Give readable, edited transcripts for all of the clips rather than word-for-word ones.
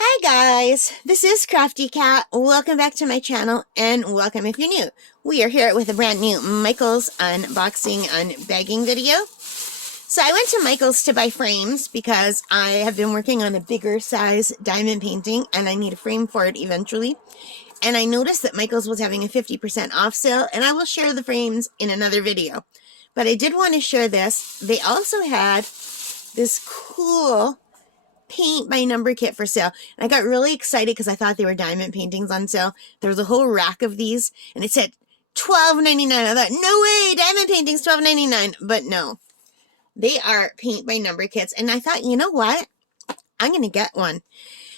Hi guys, this is Crafty Cat. Welcome back to my channel and welcome if you're new. We are here with a brand new Michaels unboxing unbagging video. So I went to Michaels to buy frames because I have been working on a bigger size diamond painting and I need a frame for it eventually. And I noticed that Michaels was having a 50% off sale, and I will share the frames in another video. But I did want to share this. They also had this cool paint by number kit for sale. And I got really excited because I thought they were diamond paintings on sale. There was a whole rack of these and it said $12.99. I thought, no way, diamond paintings $12.99. But no, they are paint by number kits. And I thought, you know what? I'm going to get one.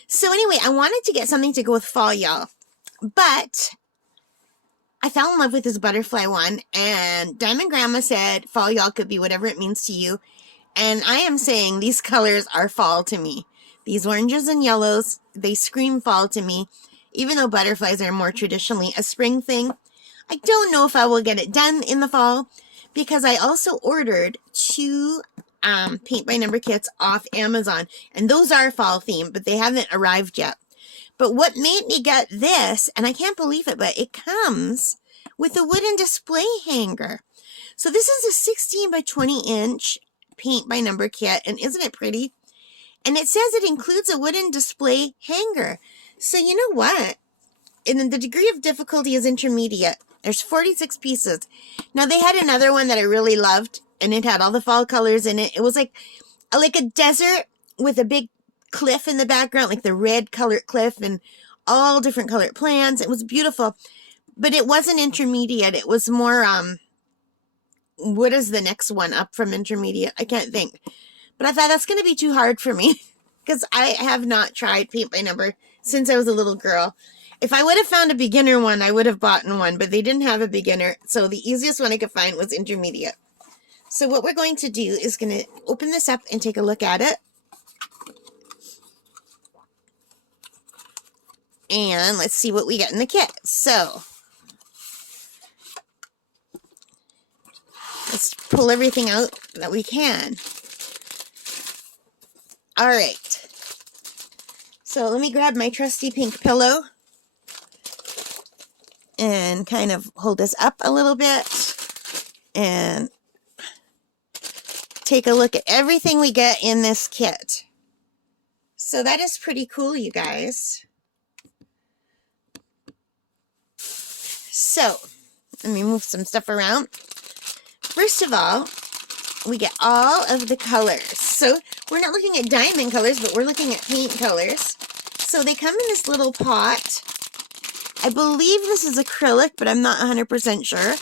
So anyway, I wanted to get something to go with fall, y'all. But I fell in love with this butterfly one, and Diamond Grandma said fall, y'all, could be whatever it means to you. And I am saying these colors are fall to me. These oranges and yellows, they scream fall to me. Even though butterflies are more traditionally a spring thing, I don't know if I will get it done in the fall because I also ordered two paint by number kits off Amazon. And those are fall themed, but they haven't arrived yet. But what made me get this, and I can't believe it, but it comes with a wooden display hanger. So this is a 16 by 20 inch paint by number kit, and isn't it pretty? And it says it includes a wooden display hanger. So you know what? And the degree of difficulty is intermediate. There's 46 pieces. Now they had another one that I really loved, and it had all the fall colors in it. It was like a desert with a big cliff in the background, like the red colored cliff and all different colored plants. It was beautiful, but it wasn't intermediate. It was more, what is the next one up from intermediate? I can't think. But I thought that's going to be too hard for me because I have not tried paint by number since I was a little girl. If I would have found a beginner one, I would have bought one, but they didn't have a beginner. So the easiest one I could find was intermediate. So what we're going to do is going to open this up and take a look at it. And let's see what we get in the kit. So let's pull everything out that we can. All right. So let me grab my trusty pink pillow and kind of hold this up a little bit and take a look at everything we get in this kit. So that is pretty cool, you guys. So let me move some stuff around. First of all, we get all of the colors. So we're not looking at diamond colors, but we're looking at paint colors. So they come in this little pot. I believe this is acrylic, but I'm not 100% sure.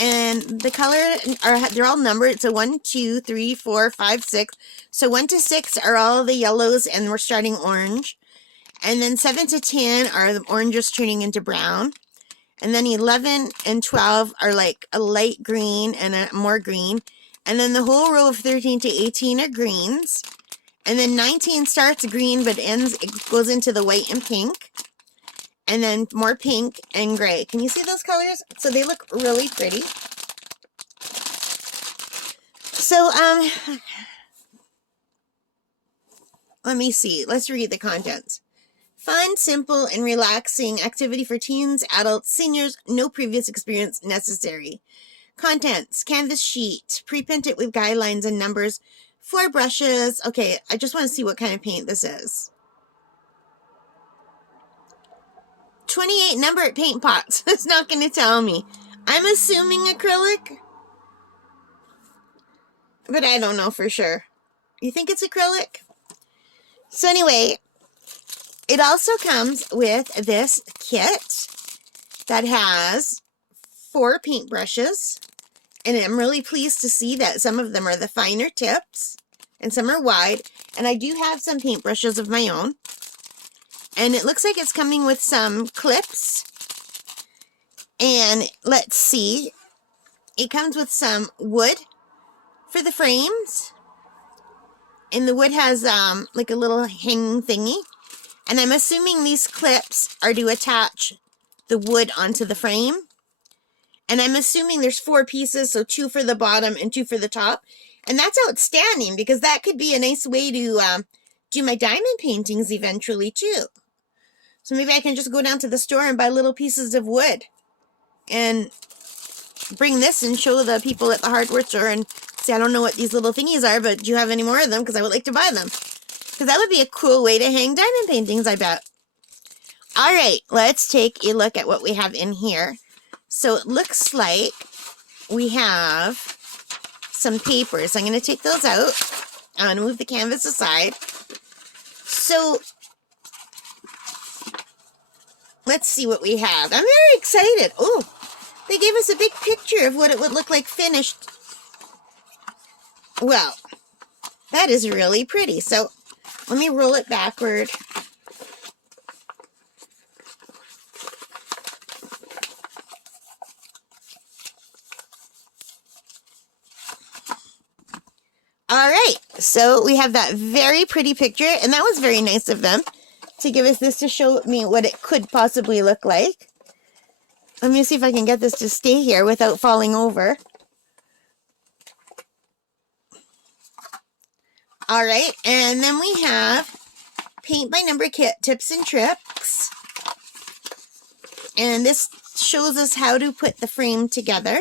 And the color they're all numbered. So 1, 2, 3, 4, 5, 6. So 1 to 6 are all the yellows, and we're starting orange. And then 7 to 10 are the oranges turning into brown. And then 11 and 12 are like a light green and a more green. And then the whole row of 13 to 18 are greens. And then 19 starts green but it goes into the white and pink. And then more pink and gray. Can you see those colors? So they look really pretty. So, let me see. Let's read the contents. Fun, simple, and relaxing activity for teens, adults, seniors, no previous experience necessary. Contents, canvas sheet, pre-printed with guidelines and numbers, 4 brushes. Okay, I just want to see what kind of paint this is. 28 numbered paint pots. It's not going to tell me. I'm assuming acrylic, but I don't know for sure. You think it's acrylic? So anyway, it also comes with this kit that has 4 paintbrushes, and I'm really pleased to see that some of them are the finer tips and some are wide, and I do have some paintbrushes of my own. And it looks like it's coming with some clips, and let's see, it comes with some wood for the frames, and the wood has like a little hanging thingy. And I'm assuming these clips are to attach the wood onto the frame. And I'm assuming there's 4 pieces, so 2 for the bottom and 2 for the top. And that's outstanding because that could be a nice way to do my diamond paintings eventually too. So maybe I can just go down to the store and buy little pieces of wood and bring this and show the people at the hardware store and say, I don't know what these little thingies are, but do you have any more of them? Because I would like to buy them. Because that would be a cool way to hang diamond paintings, I bet. All right, let's take a look at what we have in here. So it looks like we have some papers. I'm going to take those out. I'm going to move the canvas aside. So let's see what we have. I'm very excited. Oh, they gave us a big picture of what it would look like finished. Well, that is really pretty. So let me roll it backward. All right, so we have that very pretty picture, and that was very nice of them to give us this to show me what it could possibly look like. Let me see if I can get this to stay here without falling over. All right, and then we have paint by number kit tips and tricks. And this shows us how to put the frame together.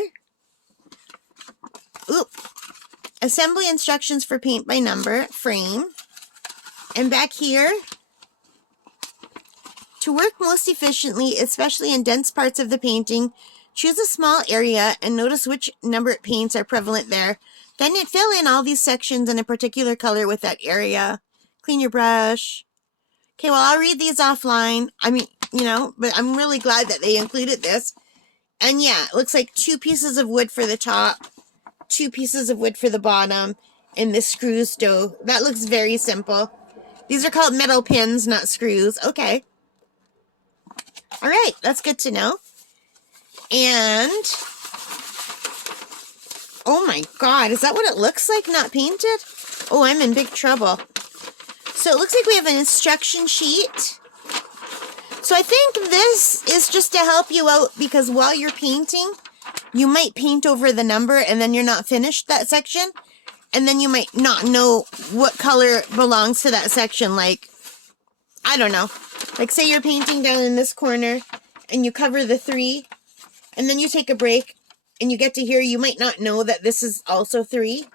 Oop. Assembly instructions for paint by number frame. And back here, to work most efficiently, especially in dense parts of the painting, choose a small area and notice which numbered paints are prevalent there. Then you fill in all these sections in a particular color with that area. Clean your brush. Okay, well, I'll read these offline. I mean, you know, but I'm really glad that they included this. And yeah, it looks like 2 pieces of wood for the top, 2 pieces of wood for the bottom, and this screws dough. That looks very simple. These are called metal pins, not screws. Okay. All right, that's good to know. And, oh my God, is that what it looks like, not painted? Oh, I'm in big trouble. So it looks like we have an instruction sheet. So I think this is just to help you out because while you're painting, you might paint over the number and then you're not finished that section. And then you might not know what color belongs to that section. Like, I don't know. Like, say you're painting down in this corner and you cover the 3 and then you take a break and you get to here. You might not know that this is also 3.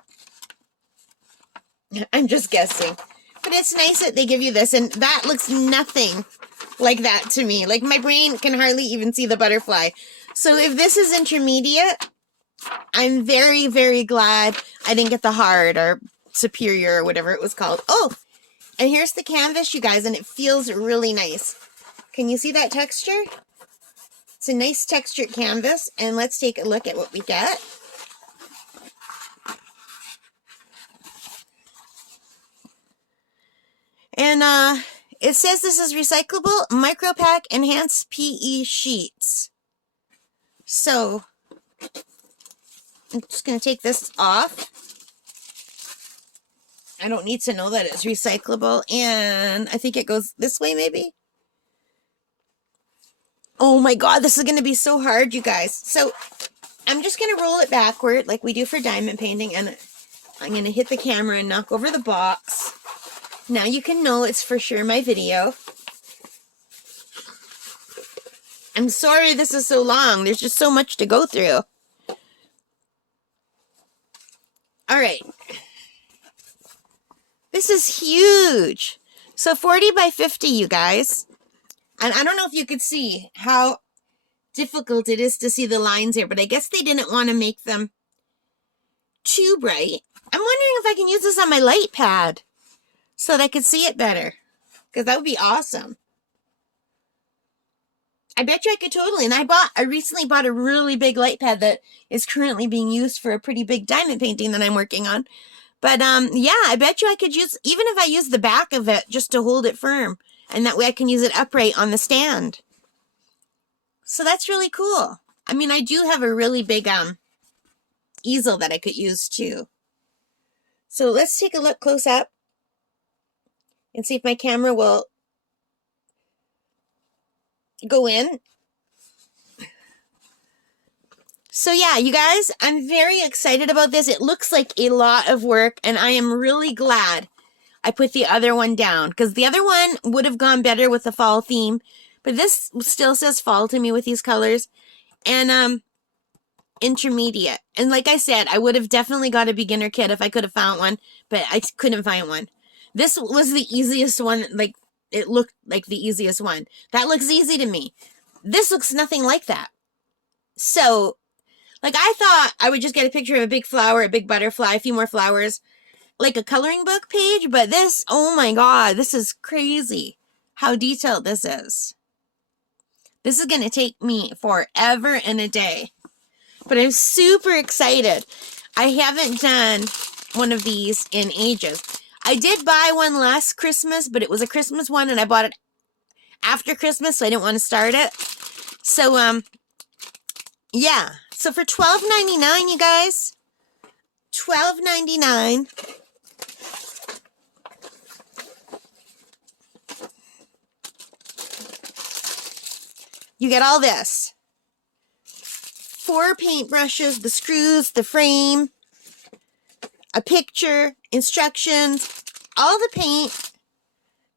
I'm just guessing. But it's nice that they give you this. And that looks nothing like that to me. Like, my brain can hardly even see the butterfly. So if this is intermediate, I'm very, very glad I didn't get the hard or superior or whatever it was called. Oh, and here's the canvas, you guys, and it feels really nice. Can you see that texture? It's a nice textured canvas, and let's take a look at what we get. And it says this is recyclable, micropack, enhanced PE sheets. So I'm just going to take this off. I don't need to know that it's recyclable. And I think it goes this way, maybe. Oh my God, this is going to be so hard, you guys. So I'm just going to roll it backward like we do for diamond painting. And I'm going to hit the camera and knock over the box. Now you can know it's for sure my video. I'm sorry this is so long. There's just so much to go through. All right. This is huge. So 40 by 50, you guys. And I don't know if you could see how difficult it is to see the lines here, but I guess they didn't want to make them too bright. I'm wondering if I can use this on my light pad so that I could see it better, because that would be awesome. I bet you I could totally. And I recently bought a really big light pad that is currently being used for a pretty big diamond painting that I'm working on. But yeah, I bet you I could use, even if I use the back of it just to hold it firm, and that way I can use it upright on the stand. So that's really cool. I mean, I do have a really big easel that I could use too. So let's take a look close up and see if my camera will go in. So yeah, you guys, I'm very excited about this. It looks like a lot of work, and I am really glad I put the other one down, because the other one would have gone better with the fall theme, but this still says fall to me with these colors. And intermediate. And like I said, I would have definitely got a beginner kit if I could have found one, but I couldn't find one. This was the easiest one. Like, it looked like the easiest one. That looks easy to me. This looks nothing like that. So, like, I thought I would just get a picture of a big flower, a big butterfly, a few more flowers, like a coloring book page, but this, oh my god, this is crazy how detailed this is. This is going to take me forever and a day, but I'm super excited. I haven't done one of these in ages. I did buy one last Christmas, but it was a Christmas one, and I bought it after Christmas, so I didn't want to start it. So, yeah. So for $12.99, you guys, $12.99. You get all this. 4 paintbrushes, the screws, the frame, a picture, instructions, all the paint.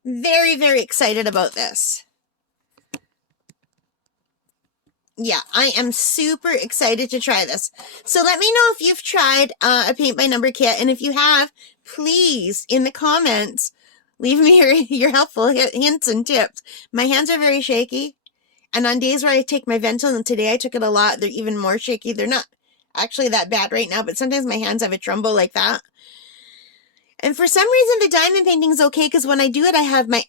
Very, very excited about this. Yeah, I am super excited to try this. So let me know if you've tried a paint by number kit, and if you have, please, in the comments, leave me your helpful hints and tips. My hands are very shaky, and on days where I take my Ventil, and today I took it a lot, they're even more shaky. They're not actually that bad right now, but sometimes my hands have a tremble like that. And for some reason, the diamond painting is okay, because when I do it, I have my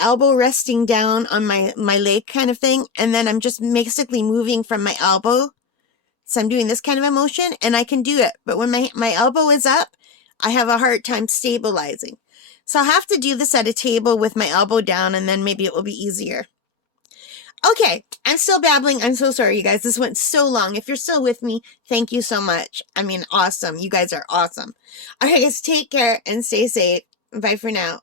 elbow resting down on my leg kind of thing, and then I'm just basically moving from my elbow. So I'm doing this kind of a motion, and I can do it. But when my elbow is up, I have a hard time stabilizing. So I'll have to do this at a table with my elbow down, and then maybe it will be easier. Okay, I'm still babbling. I'm so sorry, you guys. This went so long. If you're still with me, thank you so much. I mean, awesome. You guys are awesome. All right, guys, take care and stay safe. Bye for now.